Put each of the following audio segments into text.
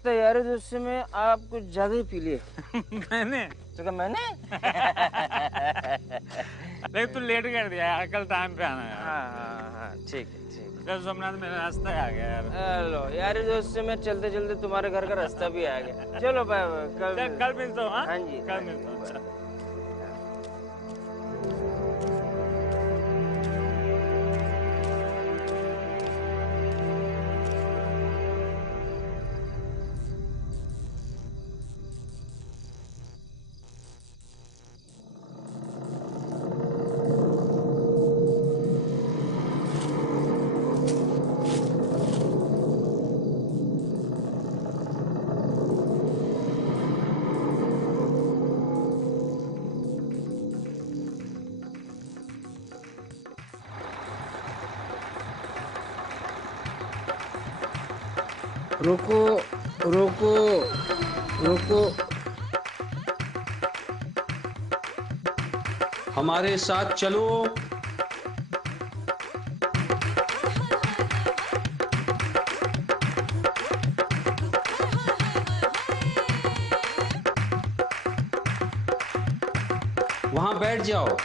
लगता है यार दोस्त में आप कुछ ज्यादा ही पी लिए। मैंने तो क्या मैंने? लेकिन तू लेट कर दिया यार, कल टाइम पे आना यार। हाँ ठीक है ठीक है। कल सोमनाथ मेरा रास्ता आ गया यार। हेलो यार दोस्त में चलते चलते तुम्हारे घर का रास्ता भी आ गया। चलो बाय कल मिलता हूँ। हाँ जी कल मिलता हूँ। रुको रुको रुको। हमारे साथ चलो। वहां बैठ जाओ।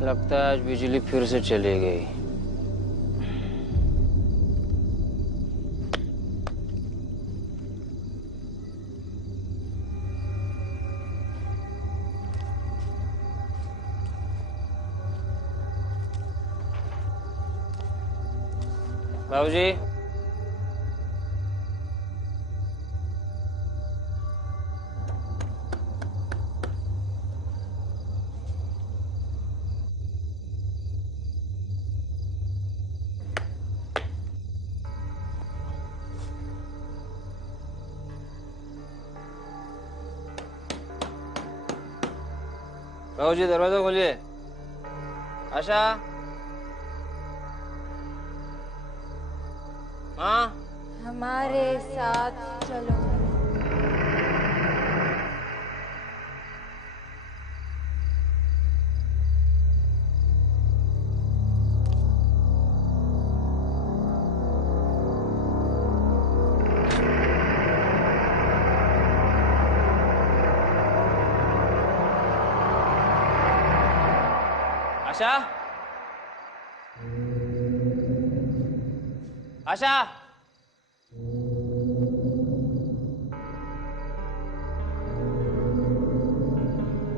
लगता है आज बिजली फिर से चली गई। बाबूजी बाबूजी दरवाजा खोलिए। आशा हाँ हमारे साथ चलो। आशा आशा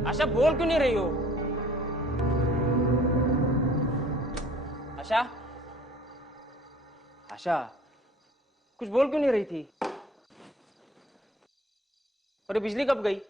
आशा बोल क्यों नहीं रही हो? आशा आशा कुछ बोल क्यों नहीं रही थी? और ये बिजली कब गई?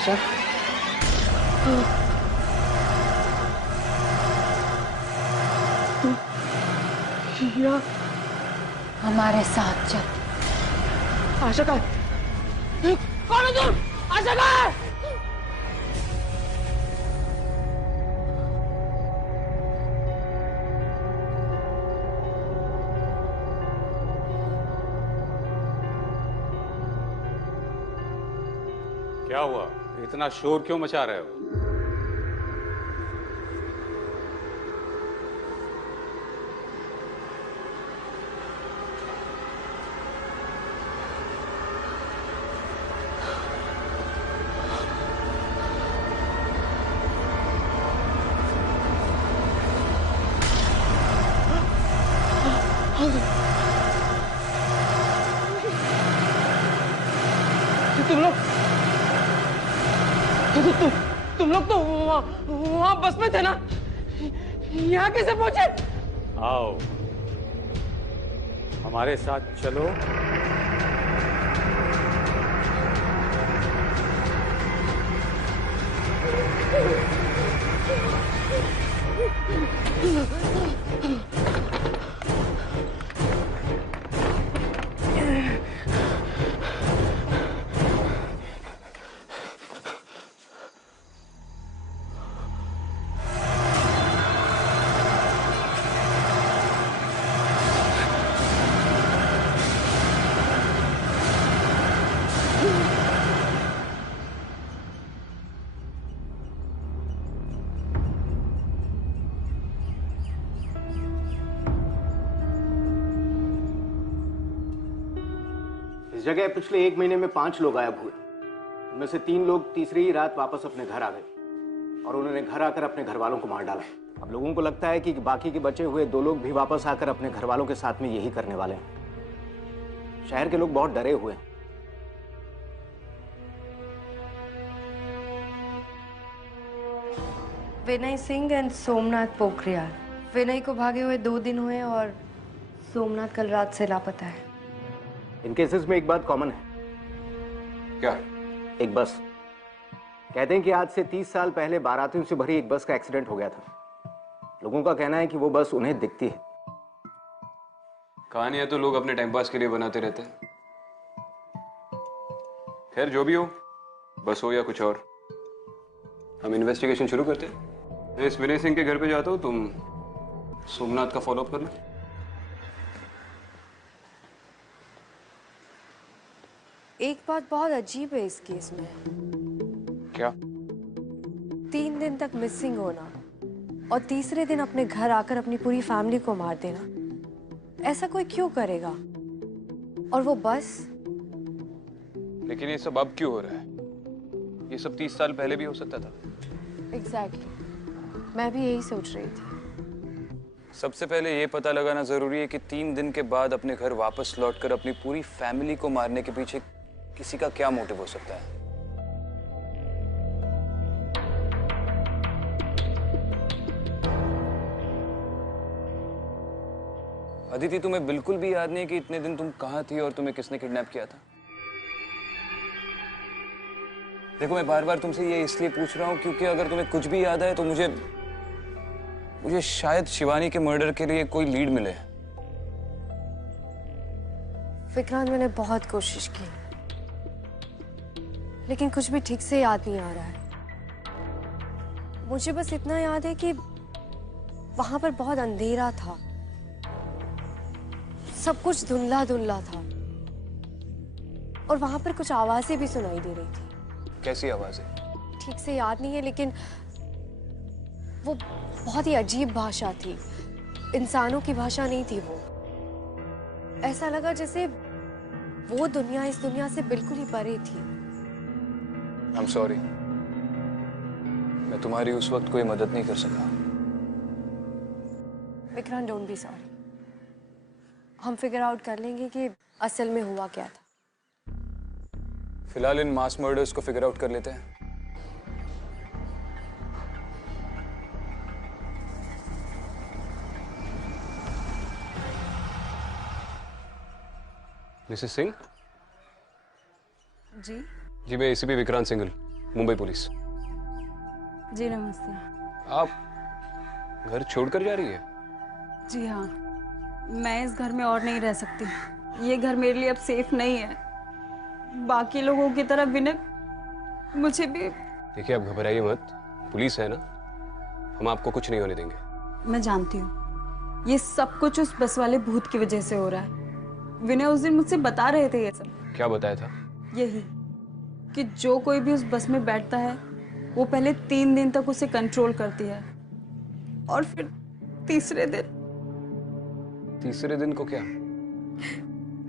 आशा हीरा हमारे साथ चलो। आशा का कौन है तुम? आशा का क्या हुआ? इतना शोर क्यों मचा रहे हो? तुम लोग तो वहाँ बस में थे ना? यहाँ कैसे पहुंचे? आओ, हमारे साथ चलो। इस जगह पिछले 1 महीने में 5 लोग गायब हुए। उनमें से 3 लोग तीसरी ही रात वापस अपने घर आ गए और उन्होंने घर आकर अपने घर वालों को मार डाला। अब लोगों को लगता है कि बाकी के बचे हुए 2 लोग भी वापस आकर अपने घर वालों के साथ में यही करने वाले हैं। शहर के लोग बहुत डरे हुए हैं। विनय सिंह एंड सोमनाथ पोखरियाल। विनय को भागे हुए 2 दिन हुए और सोमनाथ कल रात से लापता है। इन केसेस में एक बात कॉमन है। क्या? एक बस। कहते हैं कि आज से 30 साल पहले बारातियों से भरी एक बस का एक्सीडेंट हो गया था। लोगों का कहना है कि वो बस उन्हें दिखती है। कहानियां तो लोग अपने टाइम पास के लिए बनाते रहते हैं। खैर जो भी हो, बस हो या कुछ और, हम इन्वेस्टिगेशन शुरू करते हैं। मैं इस विनय सिंह के घर पे जाता हूँ, तुम सोमनाथ का फॉलोअप करना। एक बात बहुत अजीब है इस केस में। क्या? 3 दिन तक मिसिंग होना और तीसरे दिन अपने घर आकर अपनी पूरी फैमिली को मार देना, ऐसा कोई क्यों करेगा? और वो बस। लेकिन ये सब अब क्यों हो रहा है? ये सब 30 साल पहले भी हो सकता था। एग्जैक्टली, मैं भी यही सोच रही थी। सबसे पहले ये पता लगाना जरूरी है कि 3 दिन के बाद अपने घर वापस लौटकर अपनी पूरी फैमिली को मारने के पीछे किसी का क्या मोटिव हो सकता है। अदिति, तुम्हें बिल्कुल भी याद नहीं कि इतने दिन तुम कहां थी और तुम्हें किसने किडनैप किया था? देखो, मैं बार बार तुमसे ये इसलिए पूछ रहा हूं क्योंकि अगर तुम्हें कुछ भी याद आए तो मुझे शायद शिवानी के मर्डर के लिए कोई लीड मिले। विक्रांत, मैंने बहुत कोशिश की लेकिन कुछ भी ठीक से याद नहीं आ रहा है। मुझे बस इतना याद है कि वहां पर बहुत अंधेरा था, सब कुछ धुंधला धुंधला था और वहां पर कुछ आवाजें भी सुनाई दे रही थी। कैसी आवाजें? ठीक से याद नहीं है लेकिन वो बहुत ही अजीब भाषा थी, इंसानों की भाषा नहीं थी वो। ऐसा लगा जैसे वो दुनिया इस दुनिया से बिल्कुल ही परे थी। I'm sorry, मैं तुम्हारी उस वक्त कोई मदद नहीं कर सका। Vikrant, don't be sorry. हम फिगर आउट कर लेंगे कि असल में हुआ क्या था। फिलहाल इन मास मर्डर्स को फिगर आउट कर लेते हैं। मिसेस सिंह? जी? जी, मैं एसीपी विक्रांत सिंघल। मुंबई पुलिस। जी नमस्ते। आप घर छोड़कर जा रही है? जी हाँ, मैं इस घर में और नहीं रह सकती। ये घर मेरे लिए अब सेफ नहीं है। बाकी लोगों की तरह विनय मुझे भी। देखिए आप घबराइए मत, पुलिस है ना, हम आपको कुछ नहीं होने देंगे। मैं जानती हूँ ये सब कुछ उस बस वाले भूत की वजह से हो रहा है। विनय उस दिन मुझसे बता रहे थे ये सब। क्या बताया था? यही कि जो कोई भी उस बस में बैठता है वो पहले 3 दिन तक उसे कंट्रोल करती है और फिर तीसरे दिन को क्या?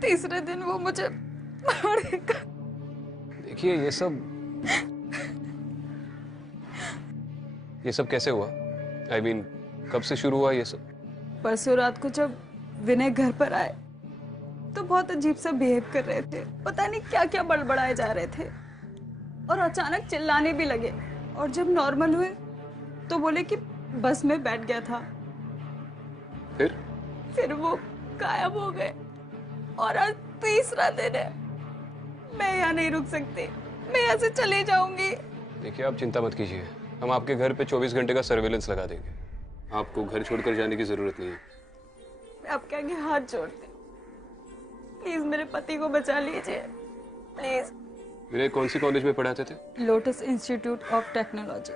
तीसरे दिन वो मुझे मारेगा। देखिए ये सब कैसे हुआ? I mean, कब से शुरू हुआ ये सब? परसों रात को जब विनय घर पर आए तो बहुत अजीब सा बिहेव कर रहे थे। पता नहीं क्या क्या बड़बड़ाए जा रहे थे और अचानक चिल्लाने भी लगे। और जब नॉर्मल हुए तो बोले कि बस में बैठ गया था। फिर वो गायब हो गए और आज तीसरा दिन है। मैं यहाँ नहीं रुक सकती, मैं यहाँ से चले जाऊंगी। देखिए आप चिंता मत कीजिए, हम आपके घर पे 24 घंटे का सर्वेलेंस लगा देंगे। आपको घर छोड़कर जाने की जरूरत नहीं है। मैं आपके आगे हाथ जोड़ती, प्लीज मेरे पति को बचा लीजिए, प्लीज। विनय कौन सी कॉलेज में पढ़ाते थे? Lotus institute of technology.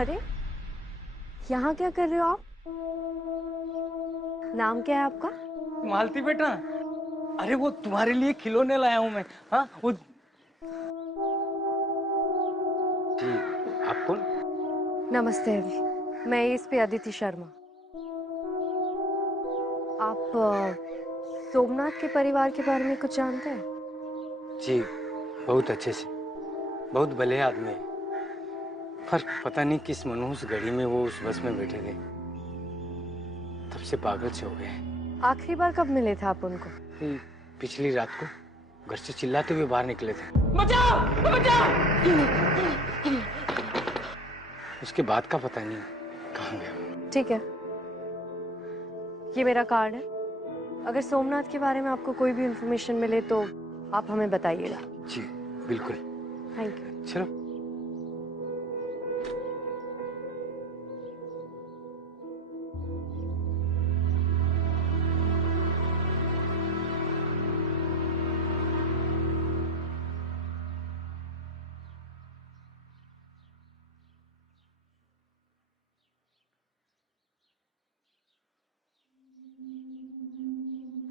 अरे यहाँ क्या कर रहे हो आप? नाम क्या है आपका? मालती बेटा, अरे वो तुम्हारे लिए खिलौने लाया हूँ मैं। हाँ वो जी, आप कौन? नमस्ते, मैं एसपी अदिति शर्मा। आप सोमनाथ के परिवार के बारे में कुछ जानते हैं? जी बहुत अच्छे से, बहुत भले आदमी है, पर पता नहीं किस मनहूस घड़ी में वो उस बस में बैठे थे, तब से पागल से हो गए। आखिरी बार कब मिले थे आप उनको? पिछली रात को घर से चिल्लाते हुए बाहर निकले थे। बचाओ, बचाओ! उसके बाद का पता नहीं कहाँ गए। ठीक है, ये मेरा कार्ड है। अगर सोमनाथ के बारे में आपको कोई भी इंफॉर्मेशन मिले तो आप हमें बताइएगा। जी बिल्कुल। Thank you. चलो।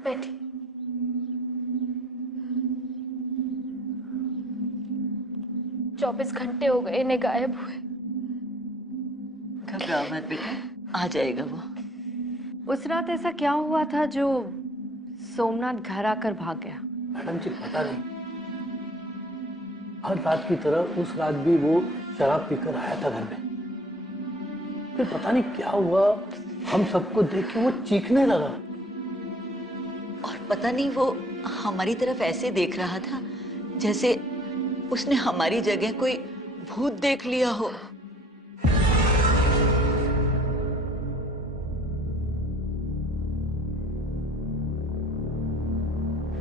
बैठी। 24 घंटे हो गए इन्हें गायब हुए। घबराओ मत बेटा, आ जाएगा वो। उस रात ऐसा क्या हुआ था जो सोमनाथ घर आकर भाग गया? मैडम जी पता नहीं, हर रात की तरह उस रात भी वो शराब पीकर आया था घर में। फिर पता नहीं क्या हुआ, हम सबको देख के वो चीखने लगा। और पता नहीं वो हमारी तरफ ऐसे देख रहा था जैसे उसने हमारी जगह कोई भूत देख लिया हो।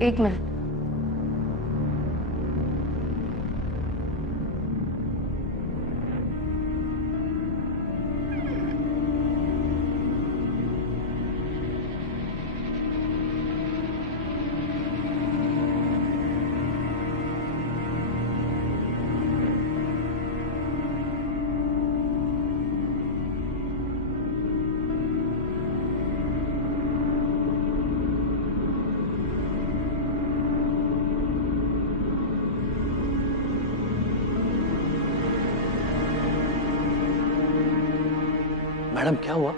एक मिनट। मैडम क्या हुआ?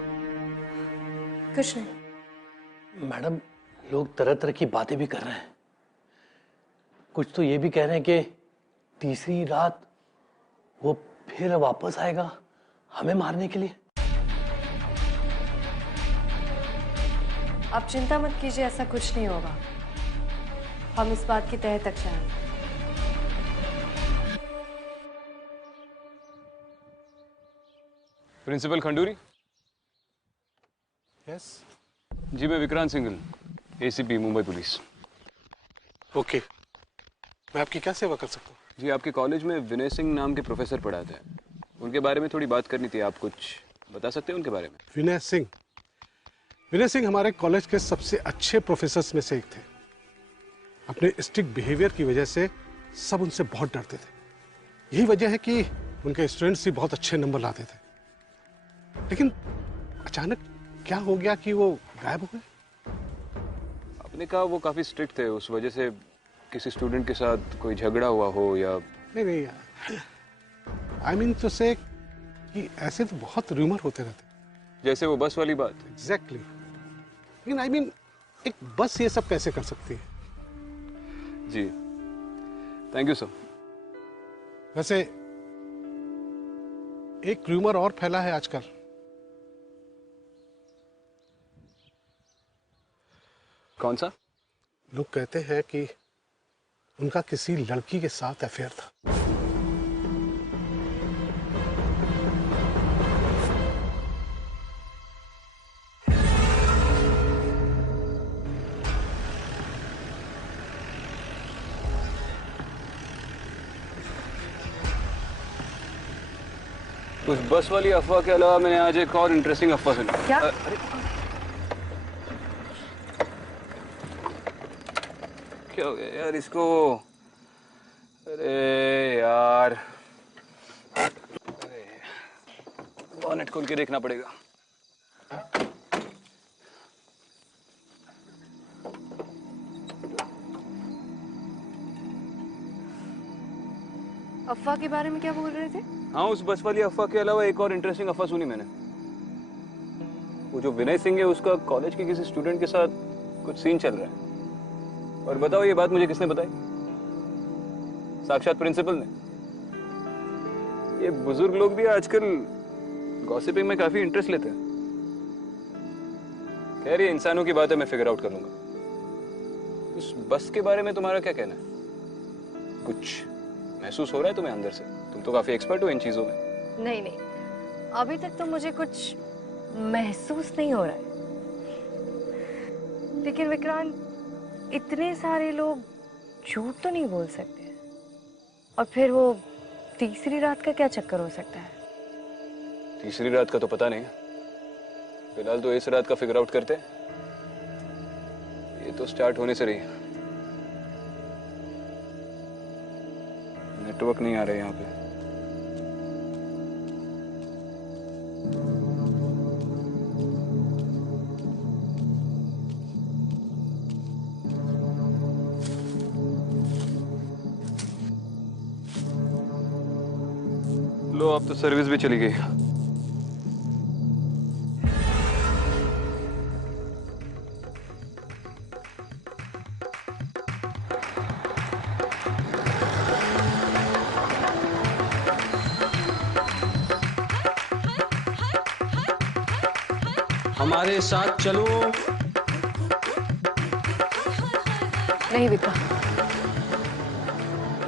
कुछ नहीं। मैडम लोग तरह तरह की बातें भी कर रहे हैं। कुछ तो ये भी कह रहे हैं कि तीसरी रात वो फिर वापस आएगा हमें मारने के लिए। आप चिंता मत कीजिए, ऐसा कुछ नहीं होगा। हम इस बात की तह तक जाएंगे। प्रिंसिपल खंडूरी। यस। जी मैं Vikrant Singhal, ACP Mumbai police. Okay, मैं आपकी क्या सेवा कर सकता हूँ? जी आपके कॉलेज में विनय सिंह नाम के प्रोफेसर पढ़ाते हैं, उनके बारे में थोड़ी बात करनी थी। आप कुछ बता सकते हैं उनके बारे में? विनय सिंह? विनय सिंह हमारे कॉलेज के सबसे अच्छे प्रोफेसर्स में से एक थे। अपने स्ट्रिक्ट बिहेवियर की वजह से सब उनसे बहुत डरते थे। यही वजह है कि उनके स्टूडेंट्स भी बहुत अच्छे नंबर लाते थे। लेकिन अचानक क्या हो गया कि वो गायब हो गए? आपने कहा वो काफी स्ट्रिक्ट थे, उस वजह से किसी स्टूडेंट के साथ कोई झगड़ा हुआ हो या? नहीं, आई मीन तो से कि ऐसे तो बहुत रूमर होते रहते, जैसे वो बस वाली बात। एग्जैक्टली। लेकिन आई मीन एक बस ये सब कैसे कर सकती है? जी थैंक यू सर। वैसे एक रूमर और फैला है आजकल। कौन सा? लोग कहते हैं कि उनका किसी लड़की के साथ अफेयर था। उस बस वाली अफवाह के अलावा मैंने आज एक और इंटरेस्टिंग अफवाह सुनी। क्या? क्या हो गया यार इसको? अरे यार, बॉनेट खोल के देखना पड़ेगा। अफवाह के बारे में क्या बोल रहे थे? हाँ, उस बस वाली अफवाह के अलावा एक और इंटरेस्टिंग अफवाह सुनी मैंने। वो जो विनय सिंह है उसका कॉलेज के किसी स्टूडेंट के साथ कुछ सीन चल रहा है। और बताओ ये बात मुझे किसने बताई? साक्षात प्रिंसिपल ने। ये बुजुर्ग लोग भी आजकल गॉसिपिंग में काफी इंटरेस्ट लेते हैं। कह रही है इंसानों की बातें मैं फिगर आउट कर लूंगा। उस बस के बारे में तुम्हारा क्या कहना है? कुछ महसूस हो रहा है तुम्हें अंदर से? तुम तो काफी एक्सपर्ट हो इन चीजों में। नहीं नहीं, अभी तक तो मुझे कुछ महसूस नहीं हो रहा है। लेकिन विक्रांत, इतने सारे लोग झूठ तो नहीं बोल सकते। और फिर वो तीसरी रात का क्या चक्कर हो सकता है? तीसरी रात का तो पता नहीं। फिलहाल तो इस रात का फिगर आउट करते हैं। ये तो स्टार्ट होने से रही। नेटवर्क नहीं आ रहा है यहाँ पे। लो, अब तो सर्विस भी चली गई। हमारे साथ चलो। नहीं विक्रांत,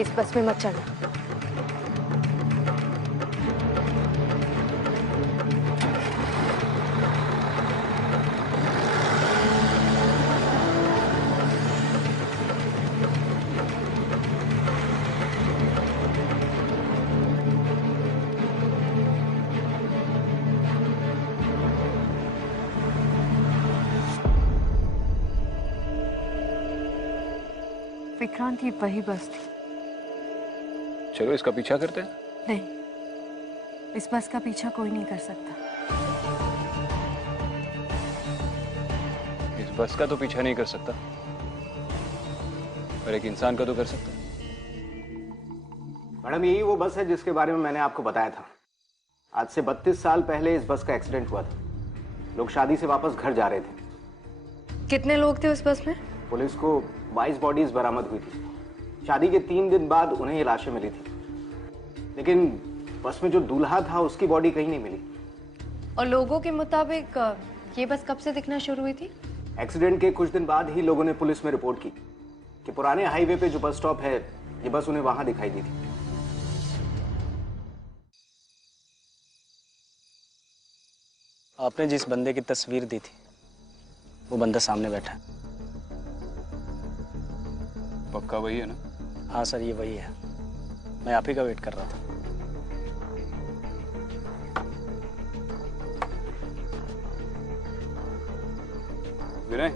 इस बस में मत चढ़ना। विक्रांत, ये वही बस थी। चलो इसका पीछा करते हैं। नहीं, इस बस का पीछा कोई नहीं कर सकता। इस बस का तो पीछा नहीं कर सकता, पर एक इंसान का तो कर सकता। मैडम, यही वो बस है जिसके बारे में मैंने आपको बताया था। आज से 32 साल पहले इस बस का एक्सीडेंट हुआ था। लोग शादी से वापस घर जा रहे थे। कितने लोग थे उस बस में? पुलिस को 22 बॉडीज बरामद हुई थी। शादी के 3 दिन बाद उन्हें ये लाशें मिली थी, लेकिन बस में जो दूल्हा था उसकी बॉडी कहीं नहीं मिली। और लोगों के मुताबिक ये बस कब से दिखना शुरू हुई थी? एक्सीडेंट के कुछ दिन बाद ही लोगों ने पुलिस में रिपोर्ट की कि पुराने हाईवे पे जो बस स्टॉप है, ये बस उन्हें वहां दिखाई दी थी। आपने जिस बंदे की तस्वीर दी थी वो बंदा सामने बैठा है। पक्का वही है ना? हाँ सर, ये वही है। मैं आप ही का वेट कर रहा था। विनय,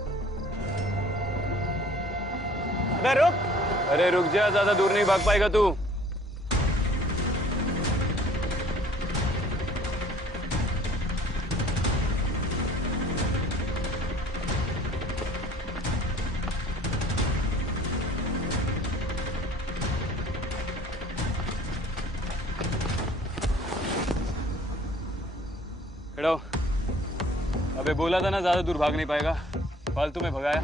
अबे रुक! अरे रुक जा, ज्यादा दूर नहीं भाग पाएगा तू। खड़ा हो। अबे बोला था ना ज्यादा दूर भाग नहीं पाएगा, फालतू में भगाया।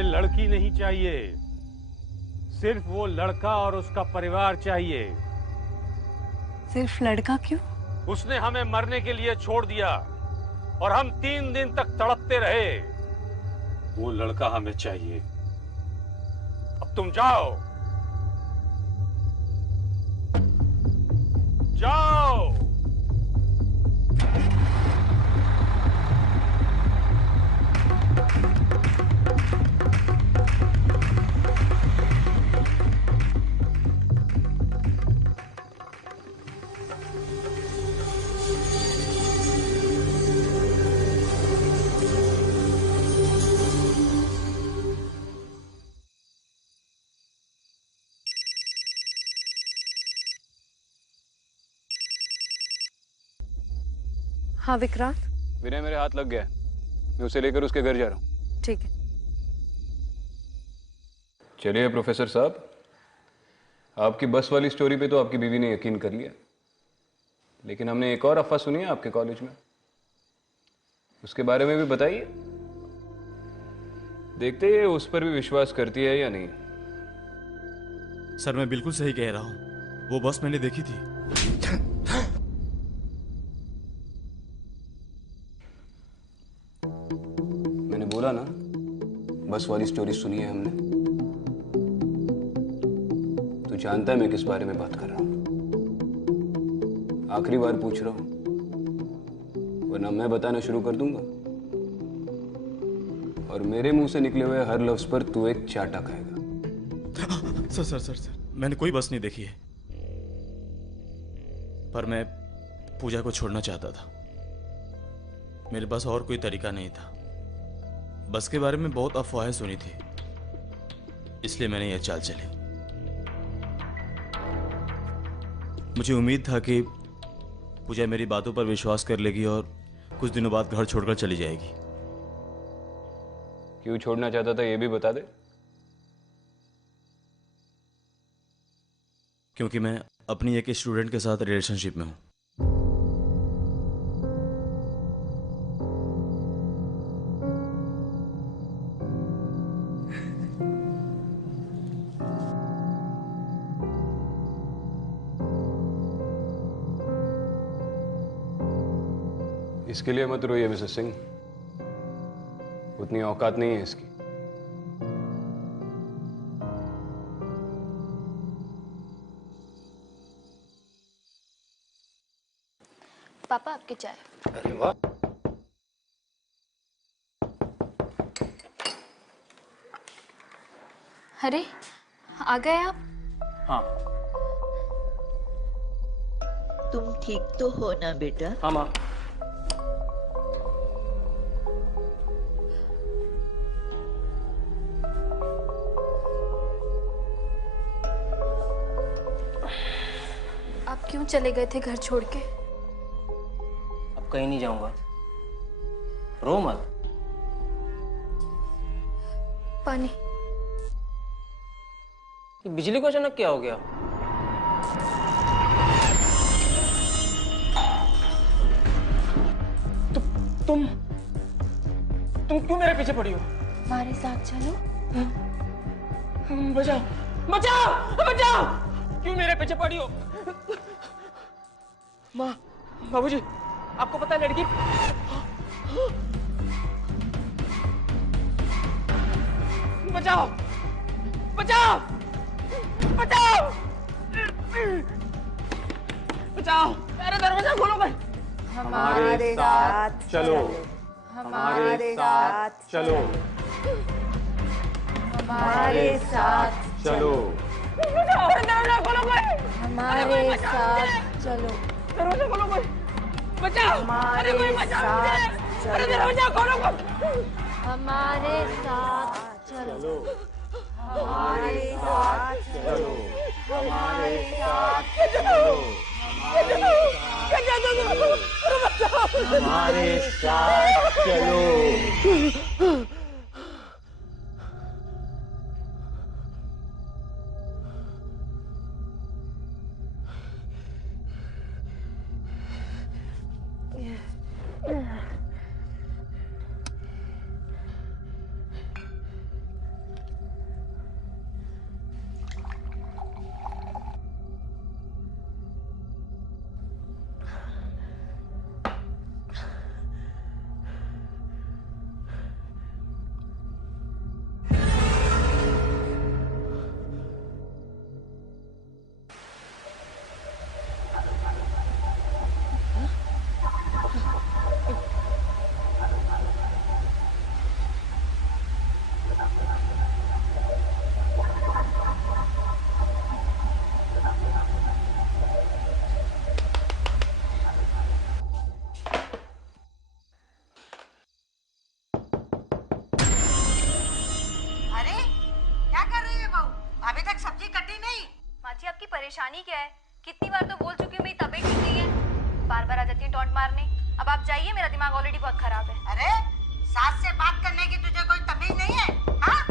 लड़की नहीं चाहिए, सिर्फ वो लड़का और उसका परिवार चाहिए। सिर्फ लड़का क्यों? उसने हमें मरने के लिए छोड़ दिया और हम 3 दिन तक तड़पते रहे। वो लड़का हमें चाहिए। अब तुम जाओ, जाओ। हाँ विक्रांत। विनय, मेरे हाथ लग गया है, मैं उसे लेकर उसके घर जा रहा हूँ। ठीक है। चलिए प्रोफेसर साहब, आपकी बस वाली स्टोरी पे तो आपकी बीवी ने यकीन कर लिया, लेकिन हमने एक और अफवाह सुनी है आपके कॉलेज में, उसके बारे में भी बताइए। देखते हैं उस पर भी विश्वास करती है या नहीं। सर मैं बिल्कुल सही कह रहा हूँ, वो बस मैंने देखी थी। मैंने बोला ना, बस वाली स्टोरी सुनी है हमने। तू जानता है मैं किस बारे में बात कर रहा हूं। आखिरी बार पूछ रहा हूं, वरना मैं बताना शुरू कर दूंगा और मेरे मुंह से निकले हुए हर लफ्ज पर तू एक चाटा खाएगा। सर सर सर सर, मैंने कोई बस नहीं देखी है, पर मैं पूजा को छोड़ना चाहता था। मेरे पास और कोई तरीका नहीं था। बस के बारे में बहुत अफवाहें सुनी थी, इसलिए मैंने यह चाल चली। मुझे उम्मीद था कि पूजा मेरी बातों पर विश्वास कर लेगी और कुछ दिनों बाद घर छोड़कर चली जाएगी। क्यों छोड़ना चाहता था ये भी बता दे। क्योंकि मैं अपनी एक स्टूडेंट के साथ रिलेशनशिप में हूँ। इसके लिए मत रोइए मिसेस सिंह, उतनी औकात नहीं है इसकी। पापा आपकी चाय। अरे वाह। अरे आ गए आप? हाँ। तुम ठीक तो हो ना बेटा? हाँ माँ। आप क्यों चले गए थे घर छोड़ के? अब कहीं नहीं जाऊंगा, रो मत। पानी। ये बिजली को अचानक क्या हो गया? तुम क्यों मेरे पीछे पड़ी हो? हमारे साथ चलो। बचाओ बचाओ बचाओ! क्यों मेरे पीछे पड़ी हो? माँ, बाबूजी, आपको पता है लड़की? बचाओ बचाओ बचाओ बचाओ! अरे दरवाजा खोलो भाई। हमारे साथ चलो, हमारे साथ चलो, हमारे साथ चलो, दरवाजा खोलो भाई। हमारे साथ चलो, दरवाजा खोलो भाई। बचाओ! अरे कोई बचाओ मुझे! अरे दरवाजा खोलो भाई। हमारे साथ चलो, हमारे साथ चलो, हमारे साथ चलो, हमारे साथ चलो। परेशानी क्या है? कितनी बार तो बोल चुकी हूँ मेरी तबीयत ठीक नहीं है, बार बार आ जाती है टॉन्ट मारने। अब आप जाइए, मेरा दिमाग ऑलरेडी बहुत खराब है। अरे सास से बात करने की तुझे कोई तमीज नहीं है? हाँ?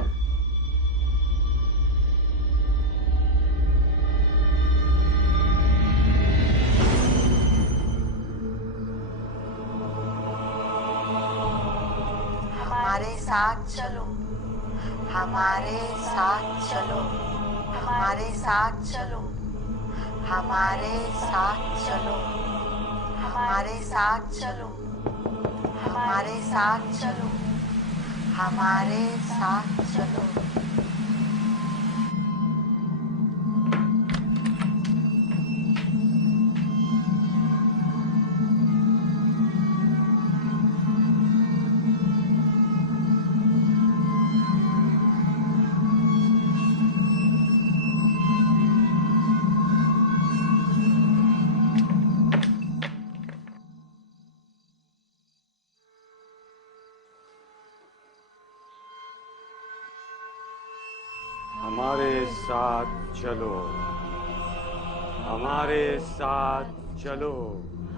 हमारे साथ चलो, हमारे साथ चलो, हमारे साथ चलो, हमारे साथ चलो, हमारे साथ चलो, हमारे साथ चलो, हमारे साथ चलो। हमारे साथ चलो, हमारे साथ चलो,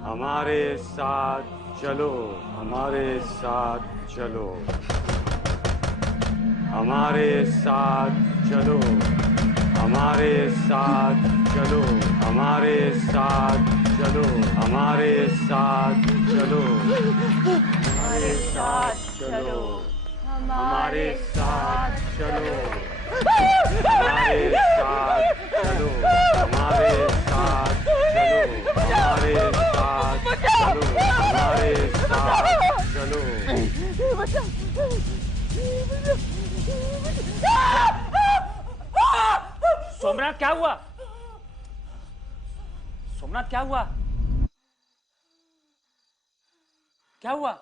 हमारे साथ चलो, हमारे साथ चलो, हमारे साथ चलो, हमारे साथ चलो, हमारे साथ चलो, हमारे साथ चलो, हमारे साथ चलो, हमारे साथ चलो, हमारे साथ चलो, हमारे साथ चलो, हमारे साथ चलो, हमारे साथ चलो। सोमनाथ क्या हुआ? सोमनाथ क्या हुआ? क्या हुआ?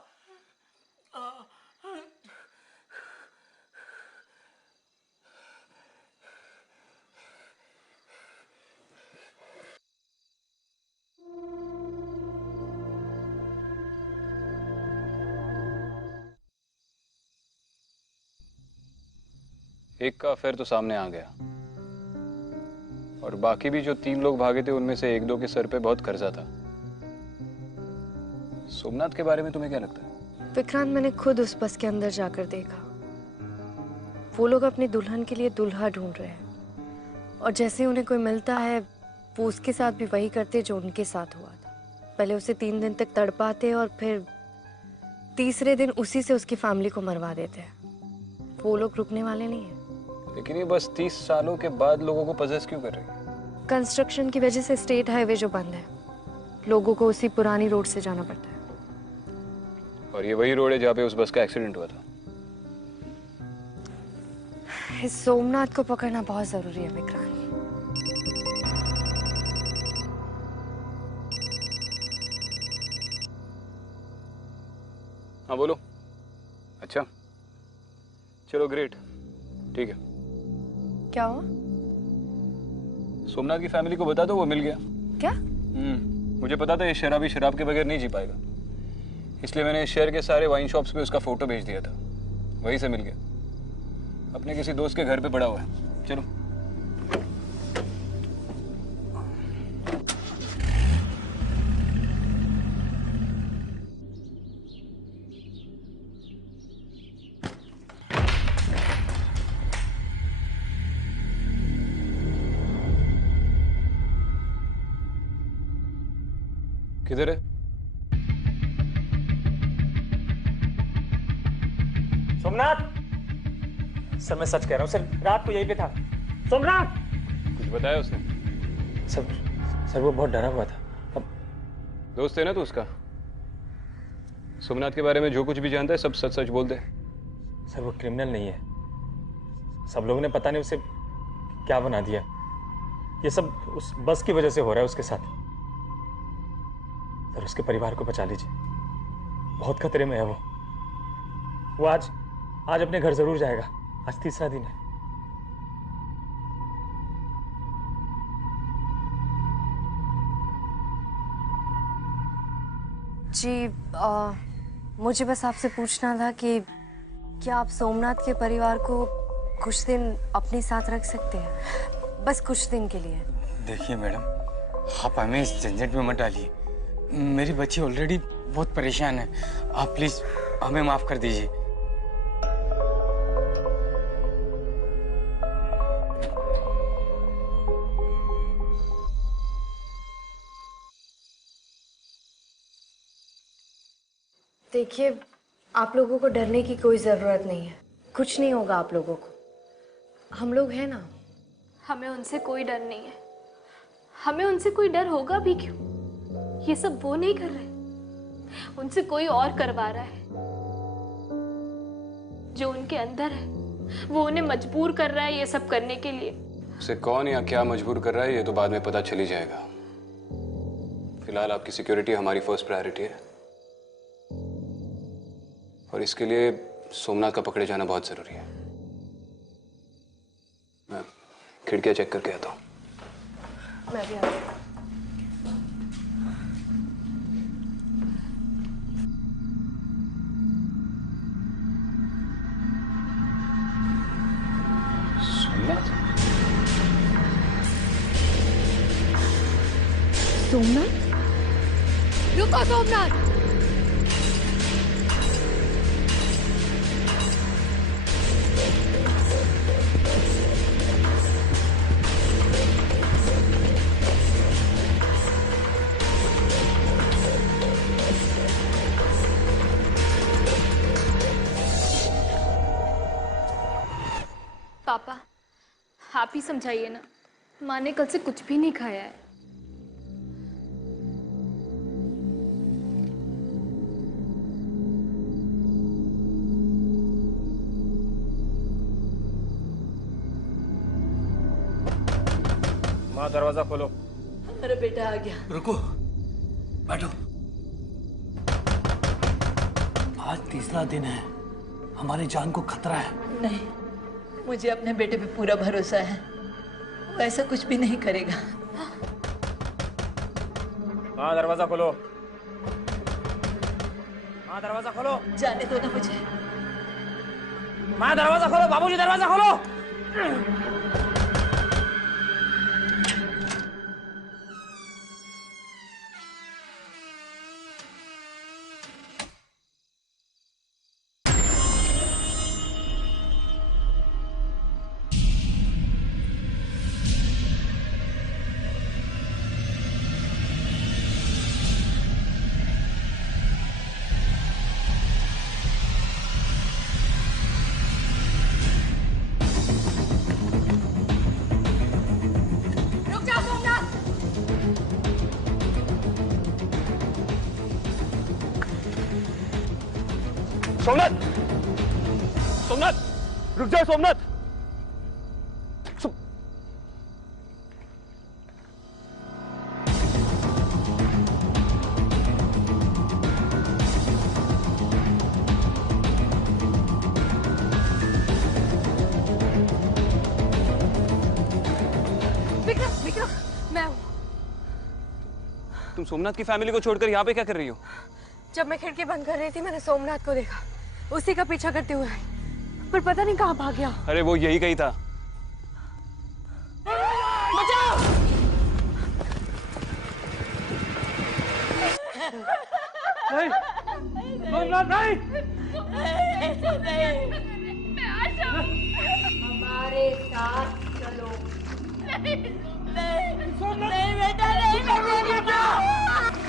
एक का अफेयर तो सामने आ गया, और बाकी भी जो 3 लोग भागे थे उनमें से 1-2 के सर पे बहुत कर्जा था। सोमनाथ के बारे में तुम्हें क्या लगता है? विक्रांत, मैंने खुद उस बस के अंदर जाकर देखा। वो लोग अपनी दुल्हन के लिए दूल्हा ढूंढ रहे हैं, और जैसे उन्हें कोई मिलता है वो उसके साथ भी वही करते जो उनके साथ हुआ था। पहले उसे 3 दिन तक तड़पाते और फिर तीसरे दिन उसी से उसकी फैमिली को मरवा देते हैं। वो लोग रुकने वाले नहीं हैं। लेकिन ये बस 30 सालों के बाद लोगों को पजेस क्यों कर रही है? कंस्ट्रक्शन की वजह से स्टेट हाईवे जो बंद है, लोगों को उसी पुरानी रोड से जाना पड़ता है। और ये वही रोड है जहाँ पे उस बस का एक्सीडेंट हुआ था। इस सोमनाथ को पकड़ना बहुत जरूरी है विक्रांत। हाँ बोलो। अच्छा चलो ग्रेट, ठीक है। क्या हुआ? सोमनाथ की फैमिली को बता दो वो मिल गया। क्या? मुझे पता था ये शराबी शराब के बगैर नहीं जी पाएगा, इसलिए मैंने शहर के सारे वाइन शॉप्स पे उसका फोटो भेज दिया था, वहीं से मिल गया। अपने किसी दोस्त के घर पे पड़ा हुआ है। चलो। किधर है? सोमनाथ, सर मैं सच कह रहा हूँ सर, रात को यहीं पे था। सोमनाथ! कुछ बताया उसने? सर वो बहुत डरा हुआ था। अब दोस्त है ना तू उसका? सोमनाथ के बारे में जो कुछ भी जानता है सब सच सच बोल दे। सर वो क्रिमिनल नहीं है, सब लोगों ने पता नहीं उसे क्या बना दिया। ये सब उस बस की वजह से हो रहा है उसके साथ। सर उसके परिवार को बचा लीजिए, बहुत खतरे में है वो आज अपने घर जरूर जाएगा। आज 3रा दिन है। जी मुझे बस आपसे पूछना था कि क्या आप सोमनाथ के परिवार को कुछ दिन अपने साथ रख सकते हैं, बस कुछ दिन के लिए? देखिए मैडम, आप हमें इस झंझट में मत डालिए। मेरी बच्ची ऑलरेडी बहुत परेशान है। आप प्लीज हमें माफ कर दीजिए। देखिए, आप लोगों को डरने की कोई जरूरत नहीं है। कुछ नहीं होगा आप लोगों को, हम लोग हैं ना। हमें उनसे कोई डर नहीं है। हमें उनसे कोई डर होगा भी क्यों? ये सब वो नहीं कर रहे, उनसे कोई और करवा रहा है। जो उनके अंदर है वो उन्हें मजबूर कर रहा है ये सब करने के लिए। उसे कौन या क्या मजबूर कर रहा है ये तो बाद में पता चल ही जाएगा। फिलहाल आपकी सिक्योरिटी हमारी फर्स्ट प्रायोरिटी है, और इसके लिए सोमनाथ का पकड़े जाना बहुत जरूरी है। मैं खिड़कियां चेक करके आता हूँ। मैं भी आती हूँ। सोमनाथ, रुको सोमनाथ। पापा आप ही समझाइए ना, माँ ने कल से कुछ भी नहीं खाया है। माँ दरवाजा खोलो। अरे बेटा आ गया। रुको, बैठो। आज तीसरा दिन है, हमारी जान को खतरा है। नहीं, मुझे अपने बेटे पे पूरा भरोसा है, वो ऐसा कुछ भी नहीं करेगा। माँ दरवाजा खोलो। माँ दरवाजा खोलो। जाने दो ना मुझे। माँ दरवाजा खोलो, बाबूजी दरवाजा खोलो। सोमनाथ, सोमनाथ, रुक जाओ सोमनाथ। विक्रम, विक्रम, मैं हूँ। तुम सोमनाथ की फैमिली को छोड़कर यहाँ पे क्या कर रही हो? जब मैं खिड़की बंद कर रही थी, मैंने सोमनाथ को देखा, उसी का पीछा करते हुए आई, पर पता नहीं कहाँ भाग गया। अरे वो यही कहीं था। बचाओ! नहीं, सोमनाथ नहीं। हमारे साथ चलो। नहीं बेटा, नहीं बेटा।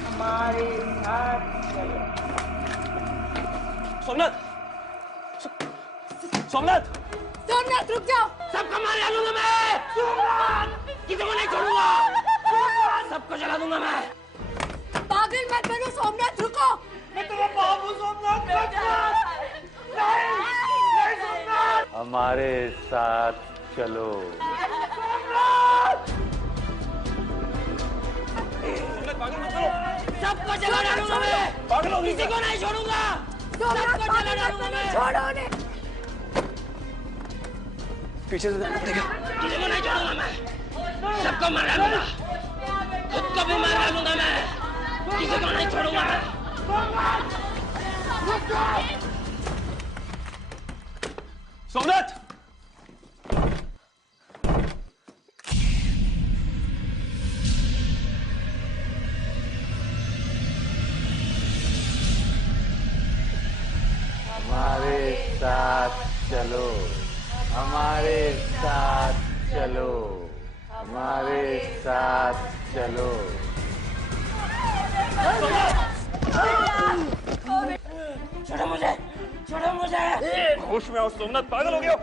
हमारे साथ चलो। सोमनाथ, सोमनाथ, सोमनाथ रुक जाओ। सबको मार डालूंगा मैं। किसी को नहीं छोड़ूंगा। सबको जला दूंगा मैं। पागल मत बनो सोमनाथ, रुको। मैं तुम्हें बाबू सोमनाथ नहीं सोमनाथ। हमारे साथ चलो। सबको जला डालूंगा मैं। किसी को नहीं छोड़ूंगा। सबको जला डालूंगा मैं। छोड़ो उन्हें। पीछे से जाना पड़ेगा। किसी को नहीं छोड़ूंगा मैं। सबको मार डालूंगा। खुद को भी मार डालूंगा मैं। किसी को नहीं छोड़ूंगा मैं। सोमनाथ, हमारे साथ चलो। हमारे साथ चलो। हमारे साथ चलो। छोड़ो मुझे, छोड़ो मुझे। होश में आओ सोमनाथ, पागल हो गया हो?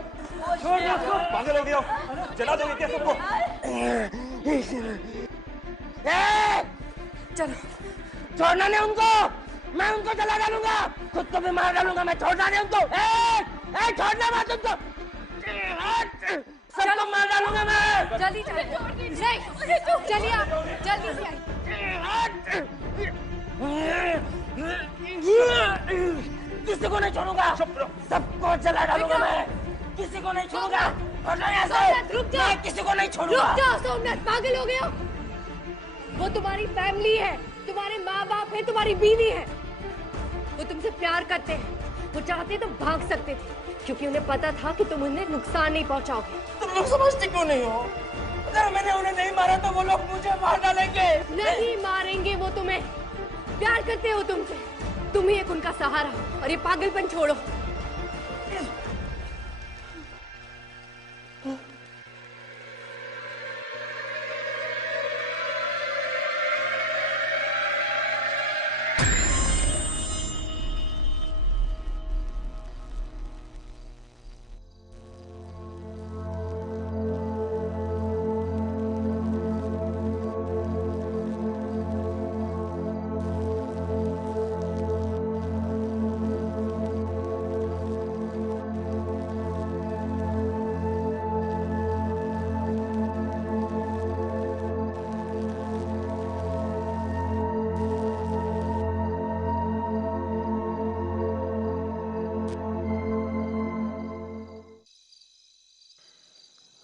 छोड़ दो उसको। पागल हो गया हो? जला दोगे क्या सबको? चलो, छोड़ना नहीं उनको। मैं उनको जला डालूंगा। खुद को भी मार डालूंगा मैं। छोड़ना नहीं उनको। छोड़ना मत उनको। सबको मार डालूंगा मैं। जल्दी चलिए। नहीं, चलिए आप, जल्दी से आइए। किसी को नहीं छोड़ूंगा। सबको जला डालूंगा मैं। किसी को नहीं छोड़ूंगा। सोमनाथ रुक जाओ। मैं किसी को नहीं छोड़ूंगा। रुक जाओ सोमनाथ, पागल हो गए हो? वो तुम्हारी फैमिली है, तुम्हारे माँ बाप है, तुम्हारी बीवी है। वो तुमसे प्यार करते हैं। वो चाहते तो भाग सकते थे, क्योंकि उन्हें पता था कि तुम उन्हें नुकसान नहीं पहुंचाओगे। तुम लोग समझते क्यों नहीं हो? अगर मैंने उन्हें नहीं मारा तो वो लोग मुझे मार डालेंगे। नहीं मारेंगे वो तुम्हें। प्यार करते हो तुमसे, तुम ही एक उनका सहारा। और ये पागलपन छोड़ो।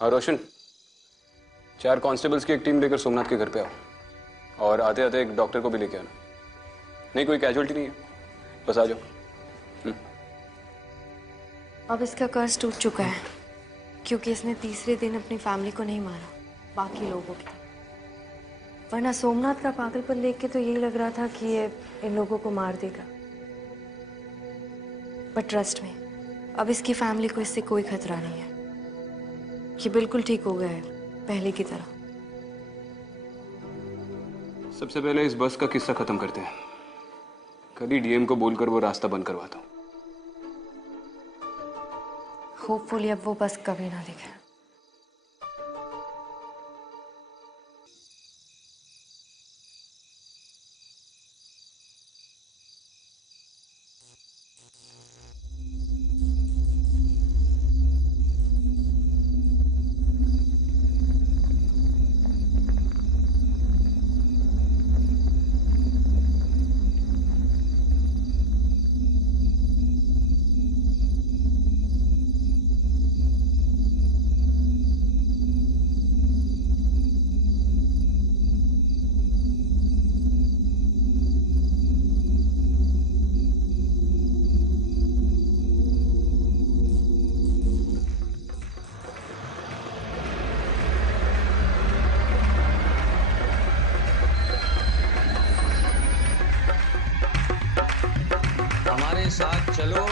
हाँ रोशन, 4 कांस्टेबल्स की एक टीम लेकर सोमनाथ के घर पे आओ और आते आते एक डॉक्टर को भी लेके आना। नहीं, कोई कैजुअल्टी नहीं है, बस आ जाओ। अब इसका कर्ज टूट चुका है क्योंकि इसने तीसरे दिन अपनी फैमिली को नहीं मारा, बाकी लोगों की। वरना सोमनाथ का पागलपन देख के तो यही लग रहा था कि ये इन लोगों को मार देगा। बट ट्रस्ट में, अब इसकी फैमिली को इससे कोई खतरा नहीं है। ये बिल्कुल ठीक हो गया है, पहले की तरह। सबसे पहले इस बस का किस्सा खत्म करते हैं। कल ही डीएम को बोलकर वो रास्ता बंद करवाता हूँ। होपफुली अब वो बस कभी ना दिखे। हमारे साथ चलो।